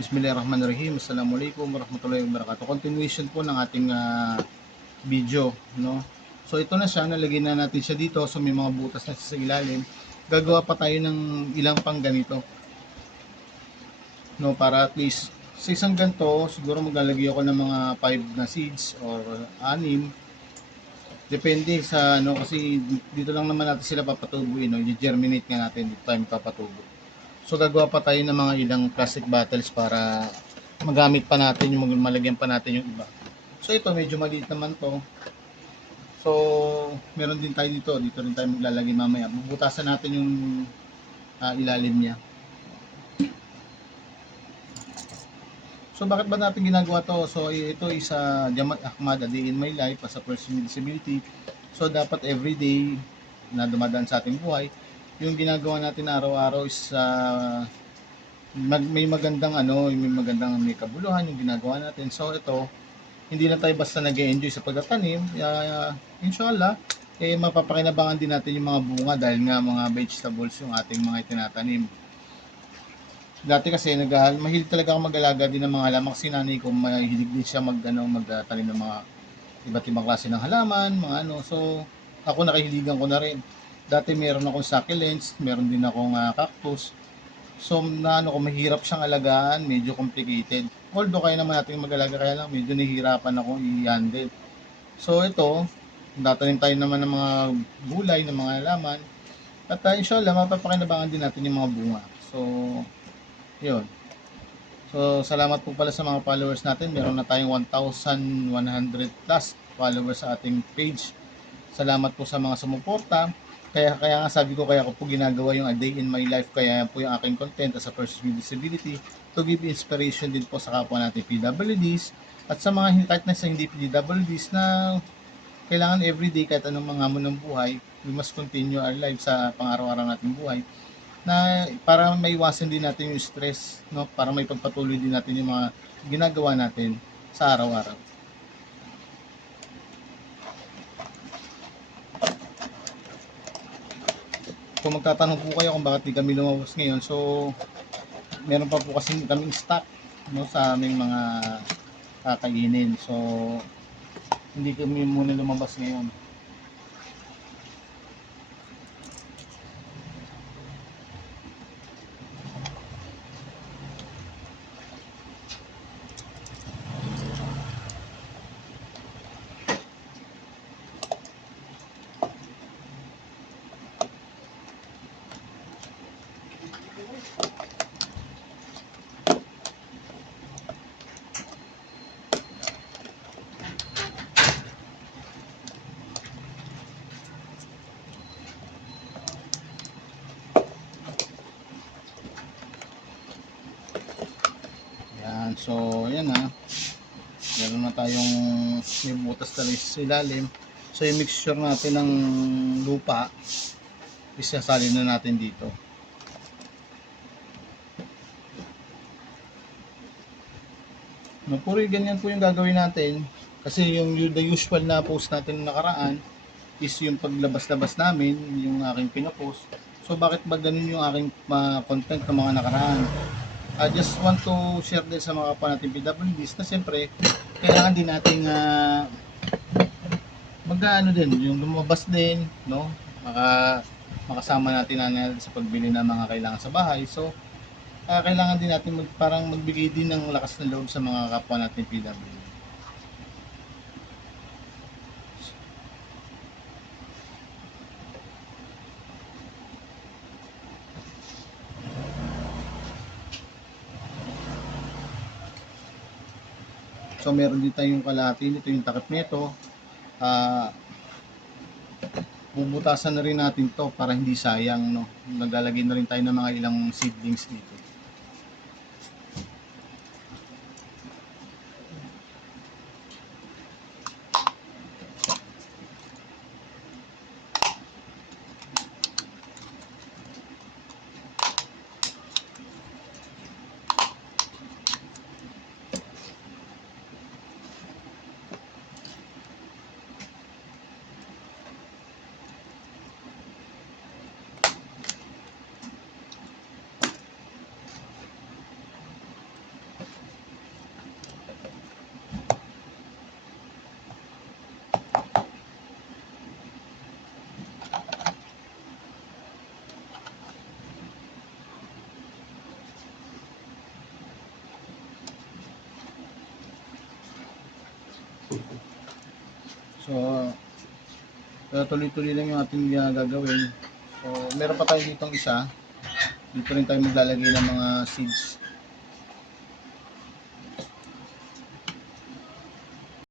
Bismillahirrahmanirrahim. Assalamualaikum warahmatullahi wabarakatuh. Continuation po ng ating video, no? So ito na siya, nalagay na natin siya dito. So may mga butas na siya sa ilalim. Gagawa pa tayo ng ilang pang ganito, no? Para at least sa isang ganito, siguro maglalagay ako ng mga 5 na seeds or 6. Depende sa ano, kasi dito lang naman natin sila papatubuin, no? I-germinate nga natin, dito tayo papatubo. So gagawa pa tayo ng mga ilang plastic bottles para magamit pa natin yung malagyan pa natin yung iba. So ito medyo maliit naman to. So meron din tayo dito rin tayo maglalagay mamaya. Bubutasan natin yung ilalim niya. So bakit ba natin ginagawa to? So ito is Jamaat Ahmad, A Day in My Life as a person with disability. So dapat everyday na dumadaan sa ating buhay, yung ginagawa natin araw-araw is may magandang may kabuluhan yung ginagawa natin. So ito, hindi na tayo basta nag-enjoy sa pagtatanim. Inshallah, mapapakinabangan din natin yung mga bunga dahil nga mga vegetables yung ating mga itinatanim. Dati kasi mahilig talaga ako mag-alaga din ng mga halaman kasi nanay ko mahilig din siya magtanim ng mga iba't ibang klase ng halaman, mga ano. So ako nakahiligan ko na rin. Dati meron akong succulents, meron din akong cactus. So mahirap siyang alagaan, medyo complicated. Although kaya naman natin mag-alaga, kaya lang medyo nahihirapan ako i-handle. So ito, tatanim tayo naman ng mga gulay, ng mga halaman. At inshallah, mapapakinabangan din natin yung mga bunga. So, yun. So, salamat po pala sa mga followers natin. Meron na tayong 1,100 plus followers sa ating page. Salamat po sa mga sumuporta. Kaya nga sabi ko, kaya ko po ginagawa yung A Day in My Life, kaya po yung aking content as a person with disability to give inspiration din po sa kapwa natin PWDs at sa mga kahit na sa hindi PWDs na kailangan everyday kahit anong mga hamon ng buhay, we must continue our life sa pang-araw-araw nating buhay na para maiwasan din natin yung stress, no? Para may pagpatuloy din natin yung mga ginagawa natin sa araw-araw. Kung magtatanong po kayo kung bakit di kami lumabas ngayon, so meron pa po kasi kaming stock, no, sa aming mga kakainin. So hindi kami muna lumabas ngayon. So, ayan na. Meron na tayong may butas na sa ilalim. So, yung mixture natin ng lupa, isasalin na natin dito. No, puro ganyan po yung gagawin natin. Kasi yung the usual na post natin nakaraan is yung paglabas-labas namin, yung aking pinapost. So, bakit ba ganun yung aking content ng mga nakaraan? I just want to share din sa mga kapwa natin PWDs na siyempre kailangan din nating din, yung lumabas din, no? Makasama natin sa pagbili ng mga kailangan sa bahay. So kailangan din natin parang magbigay din ng lakas ng loob sa mga kapwa natin PWD. So meron din tayong kalahati, ito yung takip nito. Bubutasan na rin natin to para hindi sayang, no. Naglalagay na rin tayo ng mga ilang seedlings dito. So, tuloy-tuloy lang yung ating gagawin. So, meron pa tayo ditong isa. Dito rin tayo maglalagay ng mga seeds.